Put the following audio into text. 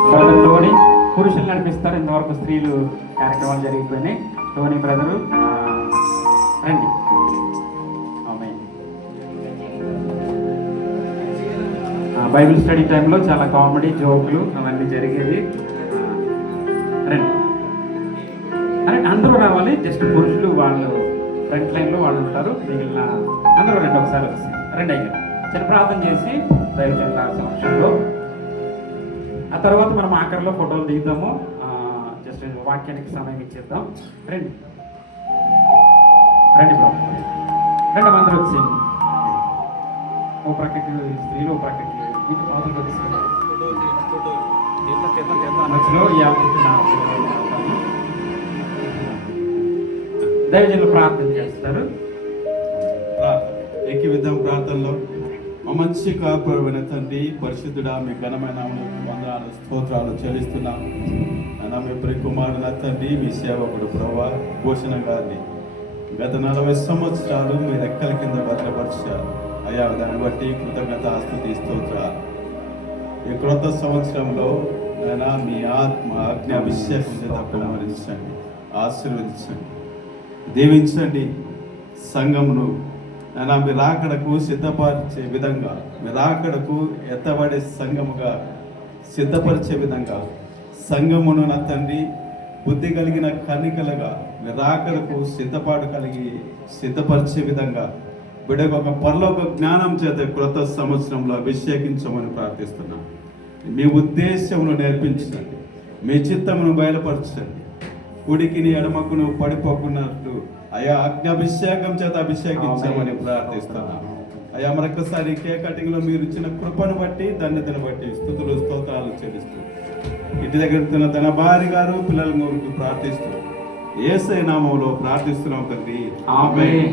Brother Tony పురుషులు నడిపిస్తారు. ఇంతవరకు స్త్రీలు కార్యక్రమాలు జరిగిపోయినాయి. టోనీ బ్రదరు రండి. బైబిల్ స్టడీ టైంలో చాలా కామెడీ జోకులు అవన్నీ జరిగేవి. రండి రండి, అందరూ రావాలి. జస్ట్ పురుషులు వాళ్ళు ఫ్రంట్ లైన్లో వాళ్ళు ఉంటారు. మిగిలిన అందరూ రండి, ఒకసారి వచ్చి రండి. అయ్యారు చిన్న ప్రార్థన చేసి దైవజనుల సమక్షంలో ఆ తర్వాత మనం ఆఖరిలో ఫోటోలు దిగుదాము. జస్ట్ వాక్యానికి సమయం ఇచ్చేద్దాం. రండి రండి బ్రో, రండి అందరూ వచ్చి ఓ ప్రక్కకి స్త్రీలు, ఓ ప్రక్కకి మధ్యలో దైవజనులు ప్రార్థన చేస్తారు. ఏకీవిధం ప్రార్థనలో మా మంచి కాపాడబడిన తండ్రి పరిశుద్ధుడా, మీ ఘనమైన వందనాలు స్తోత్రాలు చెల్లిస్తున్నాం. అన్న మీ ప్రియ కుమారుల తండ్రి, మీ సేవకుడు ప్రభా భూషణ గారిని గత 40 సంవత్సరాలు మీ రెక్కల కింద భద్రపరిచారు అయ్యా. దాన్ని బట్టి కృతజ్ఞత స్తుతి స్తోత్రాలు. ఈ క్రొత్త సంవత్సరంలో నాయనా మీ ఆత్మ అగ్నిఅభిషేకం చేత కుమ్మరించండి, ఆశీర్వదించండి, దీవించండి. సంఘమును నాయనా మీ రాకడకు సిద్ధపరిచే విధంగా, మీ రాకడకు ఎత్తబడే సంఘముగా సిద్ధపరిచే విధంగా సంఘమును నా తండ్రి బుద్ధి కలిగిన కన్నికలుగా మీ రాకడకు సిద్ధపాటు కలిగి సిద్ధపరిచే విధంగా బిడ్డకు ఒక పరలోక జ్ఞానం చేత క్రొత్త సంవత్సరంలో అభిషేకించమని ప్రార్థిస్తున్నాం. మీ ఉద్దేశమును నేర్పించండి, మీ చిత్తమును బయలుపరచండి. కుడికిని ఎడమకును పడిపోకున్నట్లు అయా అగ్నిఅభిషేకం చేత అభిషేకించమని ప్రార్థిస్తున్నాం. అయ్యా మరొకసారి కేక్ కటింగ్ లో మీరు ఇచ్చిన కృపను బట్టి ధన్యతను బట్టి స్తుతులు స్తోత్రాలు చెల్లిస్తూ ఇంటి దగ్గర తన భార్య గారు పిల్లల గురించి ప్రార్థిస్తూ యేసయ్య నామములో ప్రార్థిస్తున్నాం తండ్రి, ఆమేన్.